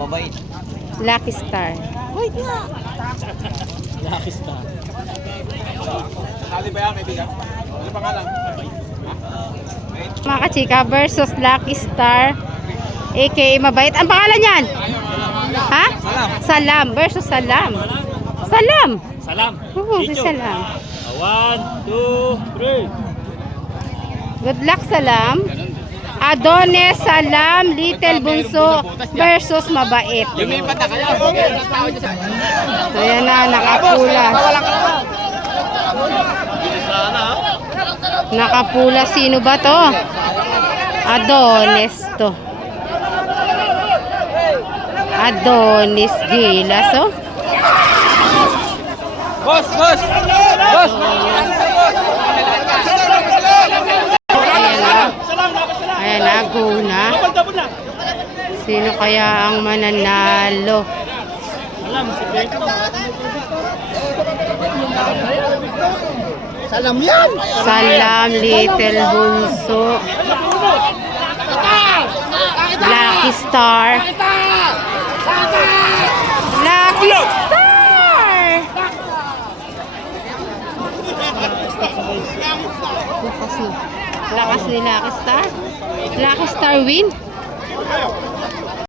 Mabait. Lucky Star. Wait nga. Lucky Star. Sali ba yan, kaibigan? Ano pangalan? Mga kachika versus Lucky Star. A.K.A. Mabait. Ang pangalan niyan? Ha? Salam. Salam versus Salam. Salam. Salam. Oo, si Salam. 1, 2, 3. Good luck, Salam. Adonis, Salam, Little Bunso versus Mabait. Lumipat na kayo. Ayan na, nakapula. Nakapula, sino ba to? Adonis to. Adonis Gilas, oh. Boss, boss. Boss. Ayan na, go na. Sino kaya ang mananalo? Alam, si Beto. Salam yan. Salam, Little Bunso. Lucky Star. Lucky Star! Lakas ni Lucky Star. Lucky Star win.